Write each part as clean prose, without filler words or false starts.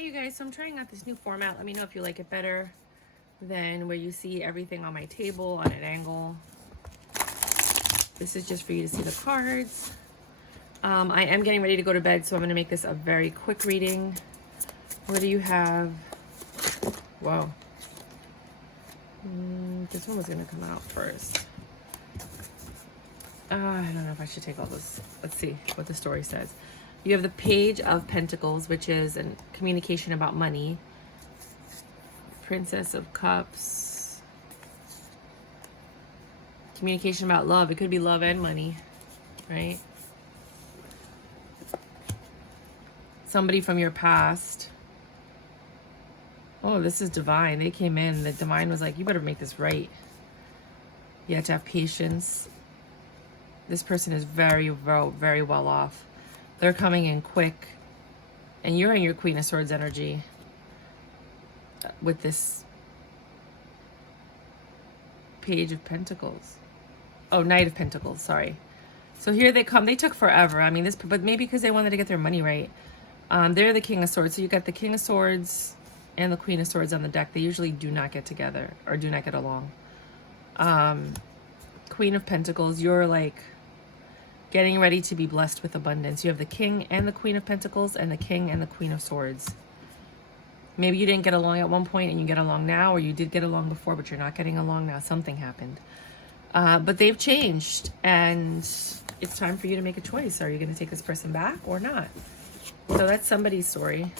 Hey you guys, so I'm trying out this new format. Let me know if you like it better than where you see everything on my table on an angle. This is just for you to see the cards. I am getting ready to go to bed, so I'm going to make this a very quick reading. What do you have? Whoa. This one was going to come out first. I don't know if I should take all this. Let's see what the story says. You have the Page of Pentacles, which is a communication about money. Princess of Cups. Communication about love. It could be love and money, right? Somebody from your past. Oh, this is divine. They came in. The divine was like, you better make this right. You have to have patience. This person is very, very well off. They're coming in quick. And you're in your Queen of Swords energy with this Page of Pentacles. Oh, Knight of Pentacles, sorry. So here they come. They took forever. I mean, this, but maybe because they wanted to get their money right. They're the King of Swords. So you got the King of Swords and the Queen of Swords on the deck. They usually do not get together or do not get along. Queen of Pentacles, you're like getting ready to be blessed with abundance. You have the King and the Queen of Pentacles and the King and the Queen of Swords. Maybe you didn't get along at one point and you get along now, or you did get along before, but you're not getting along now. Something happened. But they've changed, and it's time for you to make a choice. Are you going to take this person back or not? So that's somebody's story.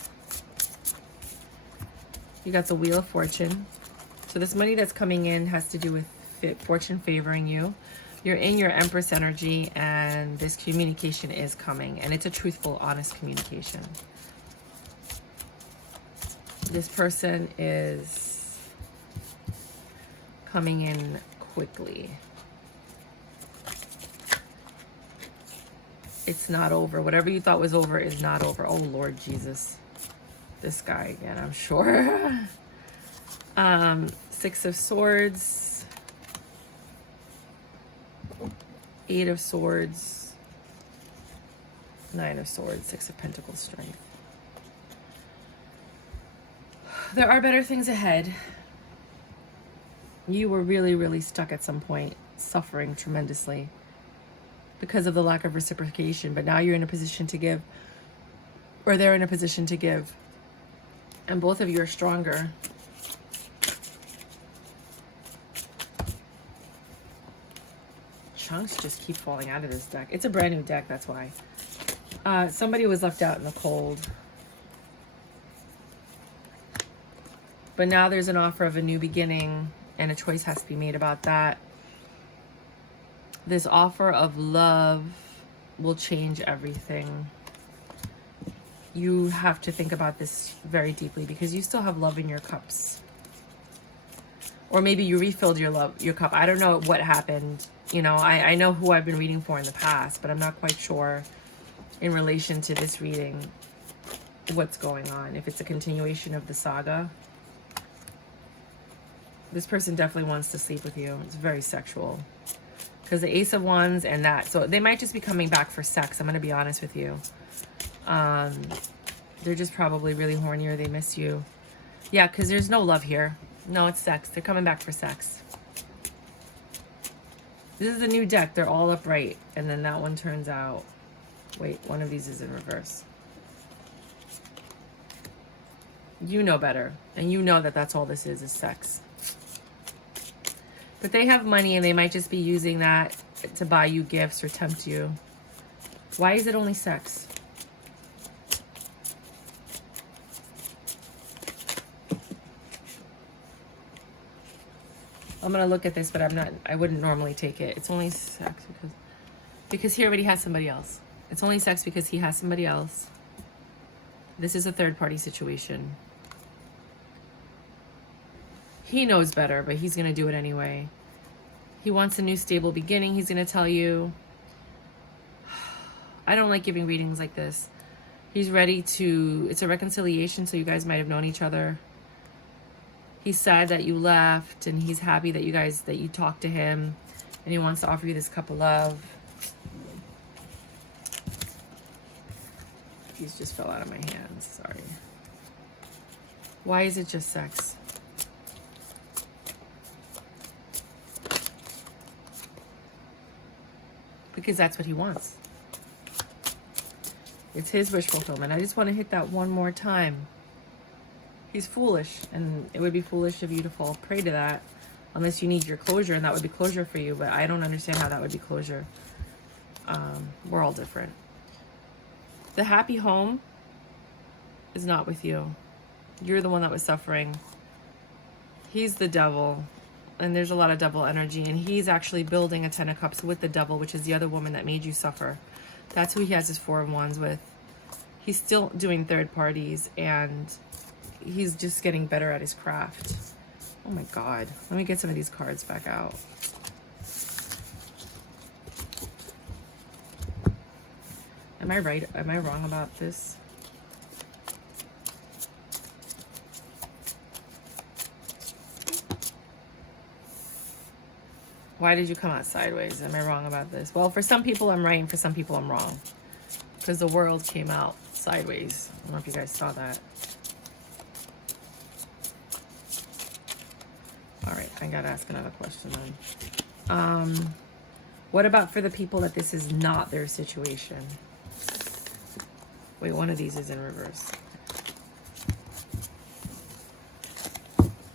You got the Wheel of Fortune. So this money that's coming in has to do with fortune favoring you. You're in your Empress energy, and this communication is coming, and it's a truthful, honest communication. This person is coming in quickly. It's not over. Whatever you thought was over is not over. Oh, Lord Jesus. This guy again, I'm sure. Six of Swords. Eight of Swords. Nine of Swords. Six of Pentacles, Strength. There are better things ahead. You were really, really stuck at some point, suffering tremendously because of the lack of reciprocation. But now you're in a position to give, or they're in a position to give. And both of you are stronger. Chunks just keep falling out of this deck. It's a brand new deck, that's why. Somebody was left out in the cold. But now there's an offer of a new beginning, and a choice has to be made about that. This offer of love will change everything. You have to think about this very deeply, because you still have love in your cups. Or maybe you refilled your cup. I don't know what happened. You know, I know who I've been reading for in the past, but I'm not quite sure in relation to this reading what's going on. If it's a continuation of the saga. This person definitely wants to sleep with you. It's very sexual. Because the Ace of Wands and that. So they might just be coming back for sex. I'm going to be honest with you. They're just probably really horny, or they miss you. Yeah, because there's no love here. No, it's sex. They're coming back for sex. This is a new deck. They're all upright. And then that one turns out... Wait, one of these is in reverse. You know better. And you know that that's all this is sex. But they have money, and they might just be using that to buy you gifts or tempt you. Why is it only sex? I'm going to look at this, but I wouldn't normally take it. It's only sex because he already has somebody else. It's only sex because he has somebody else. This is a third-party situation. He knows better, but he's going to do it anyway. He wants a new stable beginning. He's going to tell you. I don't like giving readings like this. He's ready to... It's a reconciliation, so you guys might have known each other. He's sad that you left, and he's happy that you talked to him, and he wants to offer you this cup of love. These just fell out of my hands, sorry. Why is it just sex? Because that's what he wants. It's his wish fulfillment. I just want to hit that one more time. He's foolish, and it would be foolish of you to fall prey to that unless you need your closure, and that would be closure for you, but I don't understand how that would be closure. We're all different. The happy home is not with you. You're the one that was suffering. He's the devil, and there's a lot of devil energy, and he's actually building a 10 of Cups with the devil, which is the other woman that made you suffer. That's who he has his 4 of Wands with. He's still doing third parties, and he's just getting better at his craft. Oh my God. Let me get some of these cards back out. Am I right? Am I wrong about this? Why did you come out sideways? Am I wrong about this? Well, for some people I'm right, and for some people I'm wrong. Because the world came out sideways. I don't know if you guys saw that. All right, I gotta ask another question then. What about for the people that this is not their situation? Wait, one of these is in reverse.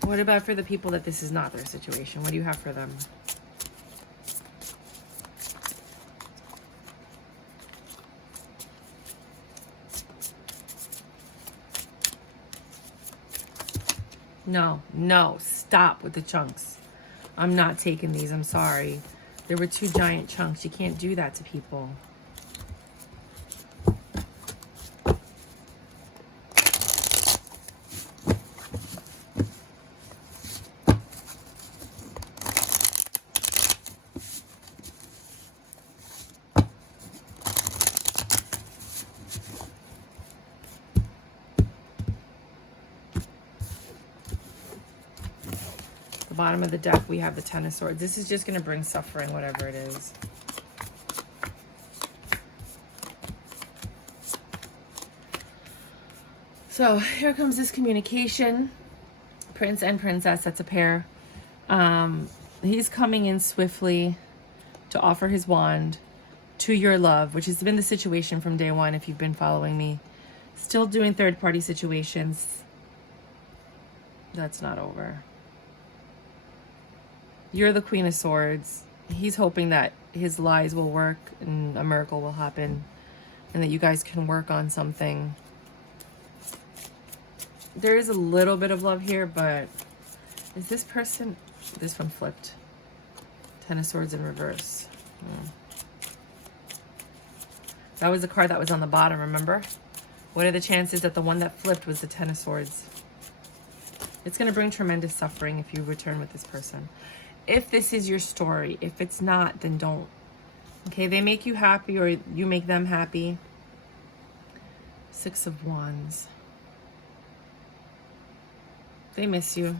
What about for the people that this is not their situation? What do you have for them? No, no, stop with the chunks. I'm not taking these, I'm sorry. There were 2 giant chunks. You can't do that to people. Bottom of the deck, we have the 10 of Swords. This is just going to bring suffering, whatever it is. So here comes this communication. Prince and Princess, that's a pair. He's coming in swiftly to offer his wand to your love, which has been the situation from day one if you've been following me. Still doing third-party situations. That's not over. You're the Queen of Swords. He's hoping that his lies will work and a miracle will happen and that you guys can work on something. There is a little bit of love here, but is this person... This one flipped. 10 of Swords in reverse. That was the card that was on the bottom, remember? What are the chances that the one that flipped was the 10 of Swords? It's going to bring tremendous suffering if you return with this person. If this is your story. If it's not, then don't. Okay, they make you happy or you make them happy. 6 of Wands. They miss you.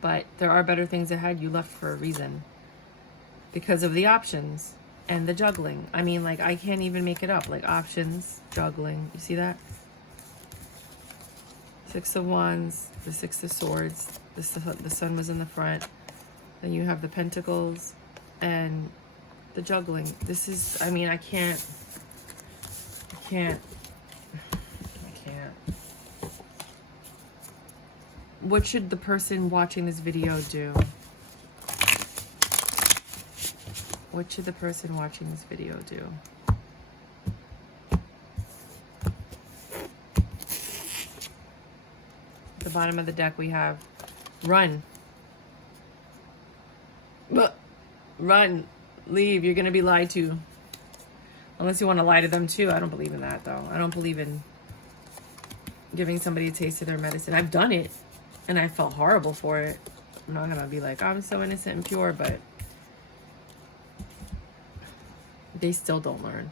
But there are better things ahead. You left for a reason. Because of the options and the juggling. I mean, like, I can't even make it up. Like, options, juggling. You see that? 6 of Wands, the 6 of Swords. The Sun was in the front. Then you have the Pentacles and the juggling. This is, I mean, I can't. What should the person watching this video do? What should the person watching this video do? At the bottom of the deck we have run. Run. Leave. You're going to be lied to. Unless you want to lie to them too. I don't believe in that though. I don't believe in giving somebody a taste of their medicine. I've done it and I felt horrible for it. I'm not going to be like, I'm so innocent and pure, but they still don't learn.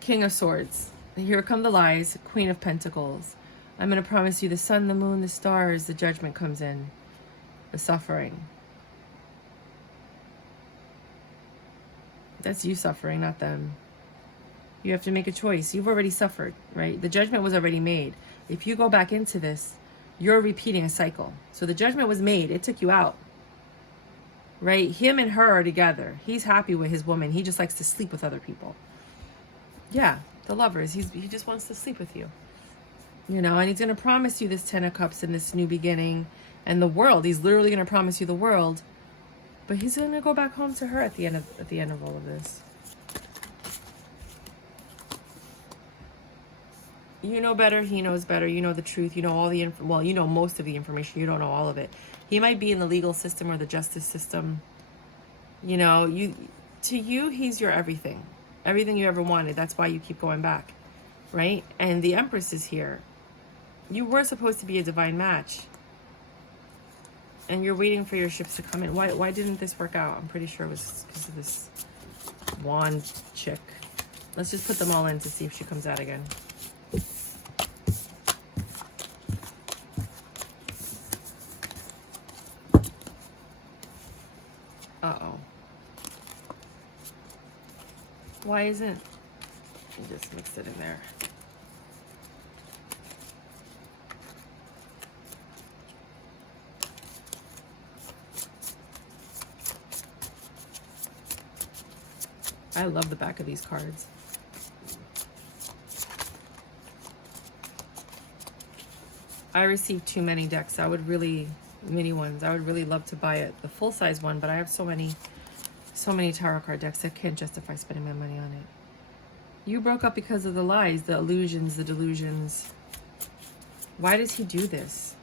King of Swords. Here come the lies. Queen of Pentacles. I'm going to promise you the sun, the moon, the stars. The judgment comes in. The suffering. That's you suffering, not them. You have to make a choice. You've already suffered, right? The judgment was already made. If you go back into this, you're repeating a cycle. So the judgment was made. It took you out, right? Him and her are together. He's happy with his woman. He just likes to sleep with other people. Yeah, the lovers. He just wants to sleep with you. You know, and he's going to promise you this 10 of Cups and this new beginning and the world. He's literally going to promise you the world. But he's going to go back home to her at the end of all of this. You know better, he knows better, you know the truth, you know all the well, you know most of the information, you don't know all of it. He might be in the legal system or the justice system. You know, to you, he's your everything. Everything you ever wanted. That's why you keep going back, right? And the Empress is here. You were supposed to be a divine match. And you're waiting for your ships to come in. Why didn't this work out? I'm pretty sure it was because of this wand chick. Let's just put them all in to see if she comes out again. Uh-oh. Why isn't... Just mix it in there. I love the back of these cards. I received too many decks. I would really, mini ones. I would really love to buy it, the full size one, but I have so many tarot card decks. I can't justify spending my money on it. You broke up because of the lies, the illusions, the delusions. Why does he do this?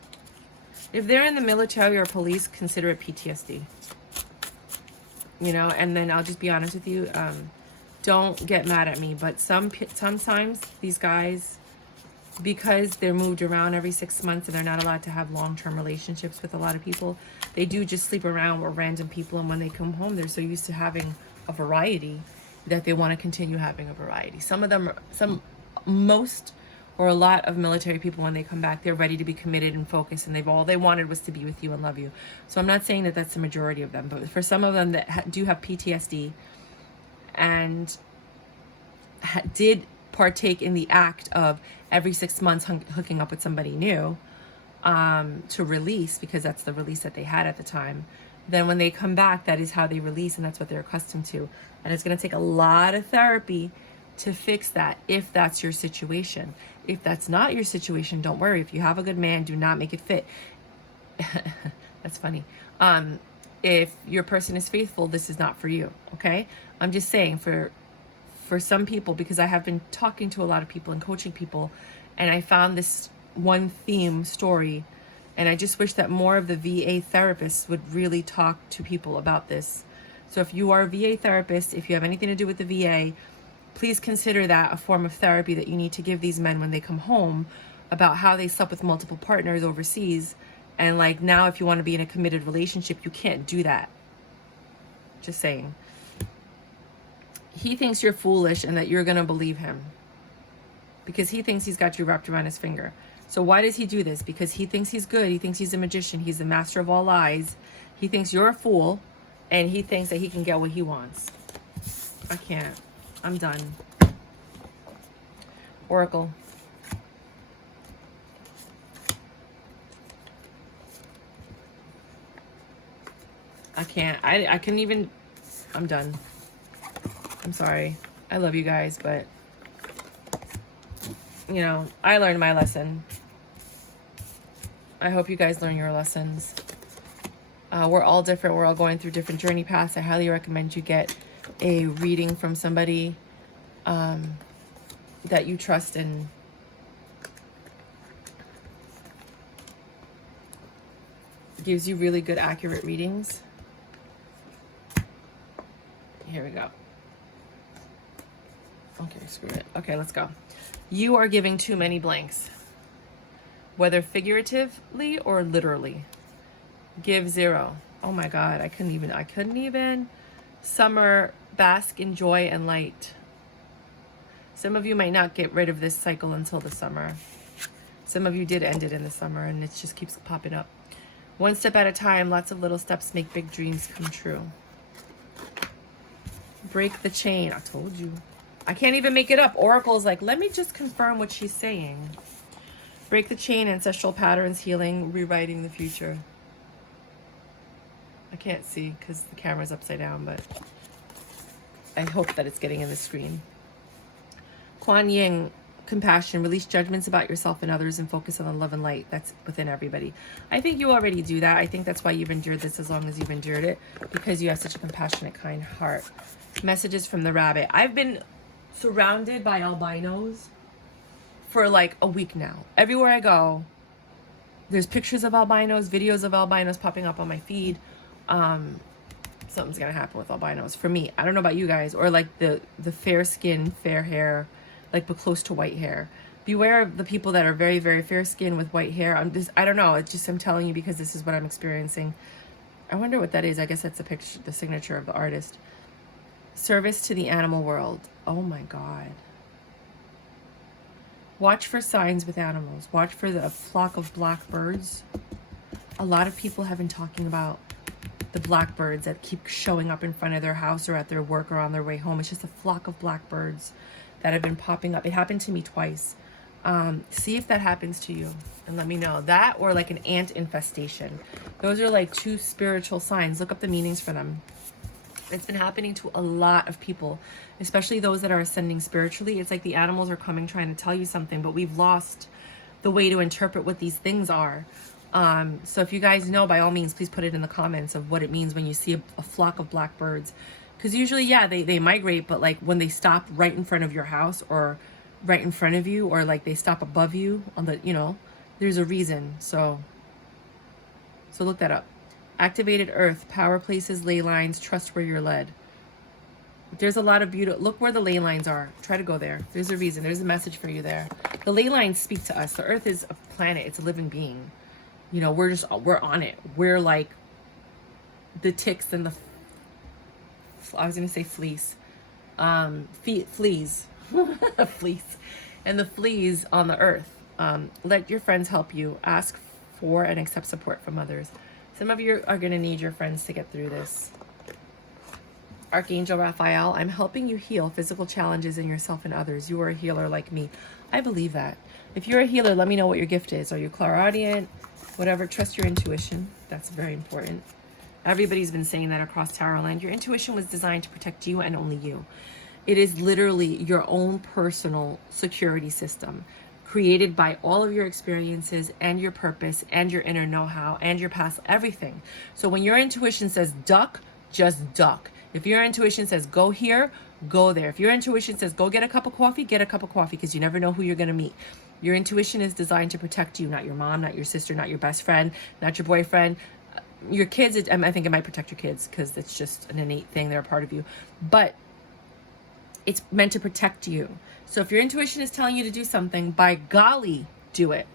If they're in the military or police, consider it PTSD. You know, and then I'll just be honest with you. Don't get mad at me, but sometimes these guys, because they're moved around every 6 months and they're not allowed to have long-term relationships with a lot of people, they do just sleep around with random people, and when they come home, they're so used to having a variety that they want to continue having a variety. Some of them, most or a lot of military people, when they come back, they're ready to be committed and focused, and all they wanted was to be with you and love you. So I'm not saying that that's the majority of them, but for some of them that do have PTSD and did partake in the act of every 6 months hooking up with somebody new to release, because that's the release that they had at the time, then when they come back, that is how they release, and that's what they're accustomed to. And it's going to take a lot of therapy to fix that, if that's your situation. If that's not your situation, don't worry. If you have a good man, do not make it fit. That's funny. If your person is faithful, this is not for you, okay? I'm just saying, for some people, because I have been talking to a lot of people and coaching people, and I found this one theme story, and I just wish that more of the VA therapists would really talk to people about this. So if you are a VA therapist, if you have anything to do with the VA, please consider that a form of therapy that you need to give these men when they come home, about how they slept with multiple partners overseas. And like, now if you want to be in a committed relationship, you can't do that. Just saying. He thinks you're foolish and that you're going to believe him, because he thinks he's got you wrapped around his finger. So why does he do this? Because he thinks he's good. He thinks he's a magician. He's the master of all lies. He thinks you're a fool, and he thinks that he can get what he wants. I can't. I'm done. Oracle. I can't. I couldn't even. I'm done. I'm sorry. I love you guys, but you know, I learned my lesson. I hope you guys learn your lessons. We're all different. We're all going through different journey paths. I highly recommend you get a reading from somebody that you trust and gives you really good, accurate readings. Here we go. Okay, screw it. Okay, let's go. You are giving too many blanks, whether figuratively or literally. Give 0. Oh my God, I couldn't even. Summer, bask in joy and light. Some of you might not get rid of this cycle until the summer. Some of you did end it in the summer, and it just keeps popping up. One step at a time. Lots of little steps make big dreams come true. Break the chain. I told you. I can't even make it up. Oracle's like, let me just confirm what she's saying. Break the chain, ancestral patterns, healing, rewriting the future. I can't see because the camera's upside down, but I hope that it's getting in the screen. Kuan Yin, compassion, release judgments about yourself and others and focus on the love and light that's within everybody. I think you already do that. I think that's why you've endured this as long as you've endured it, because you have such a compassionate, kind heart. Messages from the rabbit. I've been surrounded by albinos for like a week now. Everywhere I go, there's pictures of albinos, videos of albinos popping up on my feed. Something's gonna happen with albinos for me. I don't know about you guys, or like the fair skin, fair hair, like but close to white hair. Beware of the people that are very, very fair skin with white hair. I don't know. It's just, I'm telling you because this is what I'm experiencing. I wonder what that is. I guess that's the picture, the signature of the artist. Service to the animal world. Oh my God. Watch for signs with animals. Watch for the flock of blackbirds. A lot of people have been talking about the blackbirds that keep showing up in front of their house or at their work or on their way home. It's just a flock of blackbirds that have been popping up. It happened to me twice. See if that happens to you and let me know. That or like an ant infestation. Those are like two spiritual signs. Look up the meanings for them. It's been happening to a lot of people, especially those that are ascending spiritually. It's like the animals are coming trying to tell you something, but we've lost the way to interpret what these things are. So if you guys know, by all means, please put it in the comments of what it means when you see a flock of blackbirds. Because usually, yeah, they migrate, but like when they stop right in front of your house or right in front of you, or like they stop above you on the, you know, there's a reason. So look that up. Activated earth, power places, ley lines, trust where you're led. There's a lot of beauty. Look where the ley lines are. Try to go there. There's a reason. There's a message for you there. The ley lines speak to us. The earth is a planet. It's a living being. You know, we're on it. We're like the ticks and the, I was going to say fleece. Fleas. Fleece. And the fleas on the earth. Let your friends help you. Ask for and accept support from others. Some of you are going to need your friends to get through this. Archangel Raphael, I'm helping you heal physical challenges in yourself and others. You are a healer like me. I believe that. If you're a healer, let me know what your gift is. Are you clairaudient? Whatever. Trust your intuition. That's very important. Everybody's been saying that across Tarot Land. Your intuition was designed to protect you and only you. It is literally your own personal security system, created by all of your experiences and your purpose and your inner know-how and your past, everything. So when your intuition says duck, just duck. If your intuition says go here, go there. If your intuition says go get a cup of coffee, get a cup of coffee, because you never know who you're going to meet. Your intuition is designed to protect you, not your mom, not your sister, not your best friend, not your boyfriend. Your kids, I think it might protect your kids because it's just an innate thing. They're a part of you. But it's meant to protect you. So if your intuition is telling you to do something, by golly, do it.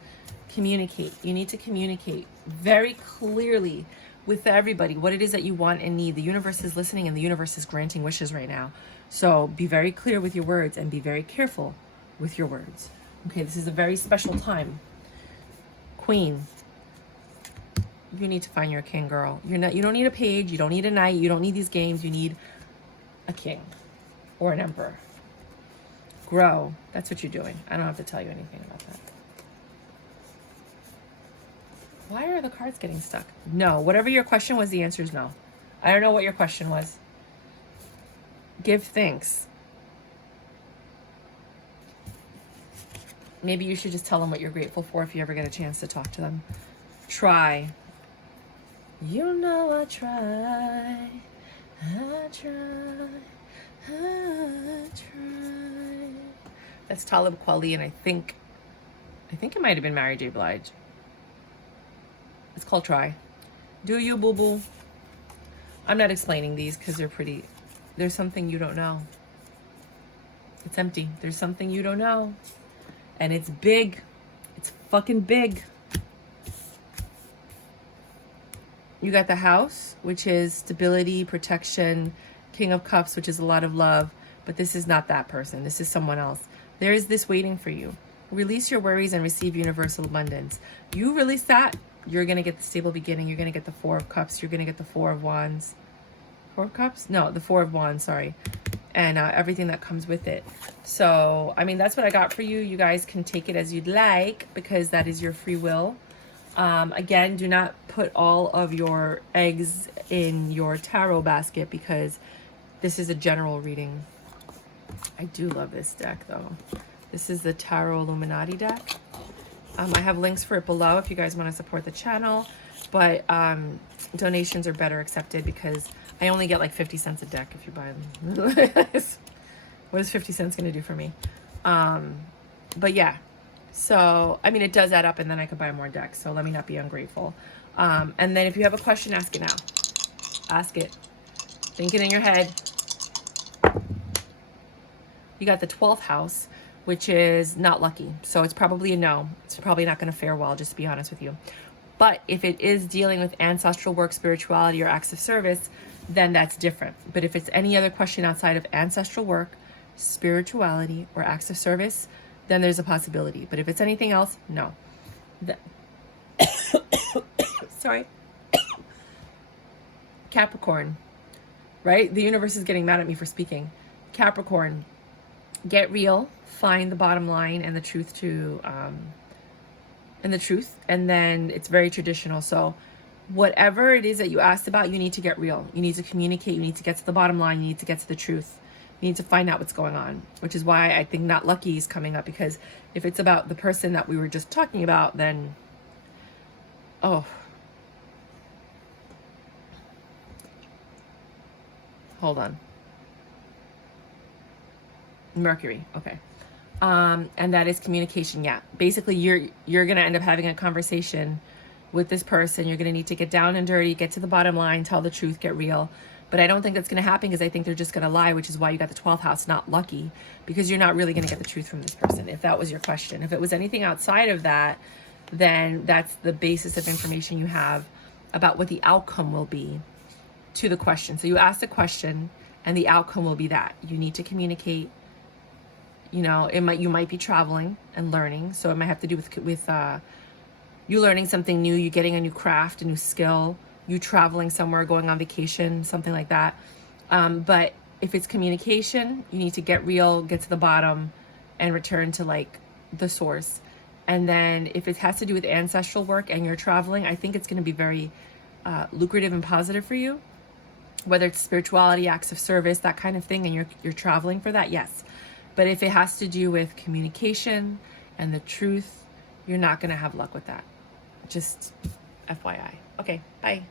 Communicate. You need to communicate very clearly with everybody what it is that you want and need. The universe is listening and the universe is granting wishes right now. So be very clear with your words and be very careful with your words. Okay, this is a very special time. Queen, you need to find your king, girl. You don't need a page, you don't need a knight, you don't need these games, you need a king or an emperor. Grow. That's what you're doing. I don't have to tell you anything about that. Why are the cards getting stuck? No. Whatever your question was, the answer is no. I don't know what your question was. Give thanks. Maybe you should just tell them what you're grateful for if you ever get a chance to talk to them. Try. You know I try. I try. That's Talib Kweli, and I think it might have been Mary J. Blige. It's called Try. Do you, boo-boo? I'm not explaining these because they're pretty. There's something you don't know. It's empty. There's something you don't know. And it's big. It's fucking big. You got the House, which is stability, protection. King of Cups, which is a lot of love. But this is not that person. This is someone else. There is this waiting for you. Release your worries and receive universal abundance. You release that, you're going to get the stable beginning. You're going to get the Four of Cups. You're going to get the Four of Wands. Four of Cups? No, the Four of Wands, sorry. and everything that comes with it. So, I mean, that's what I got for you. You guys can take it as you'd like, because that is your free will. Again, do not put all of your eggs in your tarot basket, because this is a general reading. I do love this deck, though. This is the Tarot Illuminati deck. I have links for it below if you guys want to support the channel, but donations are better accepted, because I only get like 50 cents a deck if you buy them. What is 50 cents going to do for me? But yeah, so, I mean, it does add up, and then I could buy more decks, so let me not be ungrateful. And then if you have a question, ask it now. Ask it. Think it in your head. You got the 12th house, which is not lucky. So it's probably a no. It's probably not going to fare well, just to be honest with you. But if it is dealing with ancestral work, spirituality, or acts of service, then that's different. But if it's any other question outside of ancestral work, spirituality, or acts of service, then there's a possibility. But if it's anything else, no. Sorry. Capricorn, right? The universe is getting mad at me for speaking. Capricorn, get real, find the bottom line and the truth and then it's very traditional. So whatever it is that you asked about, you need to get real. You need to communicate. You need to get to the bottom line. You need to get to the truth. You need to find out what's going on, which is why I think not lucky is coming up, because if it's about the person that we were just talking about, then, oh, hold on. Mercury, okay. And that is communication. Yeah, basically you're gonna end up having a conversation with this person. You're gonna need to get down and dirty, get to the bottom line, tell the truth, get real. But I don't think that's gonna happen, because I think they're just gonna lie, which is why you got the 12th house, not lucky, because you're not really gonna get the truth from this person, if that was your question. If it was anything outside of that, then that's the basis of information you have about what the outcome will be to the question. So you ask the question, and the outcome will be that you need to communicate. You know, you might be traveling and learning, so it might have to do with you learning something new, you getting a new craft, a new skill, you traveling somewhere, going on vacation, something like that. But if it's communication, you need to get real, get to the bottom, and return to like the source. And then if it has to do with ancestral work and you're traveling, I think it's going to be very lucrative and positive for you. Whether it's spirituality, acts of service, that kind of thing, and you're traveling for that, yes. But if it has to do with communication and the truth, you're not going to have luck with that. Just FYI. Okay, bye.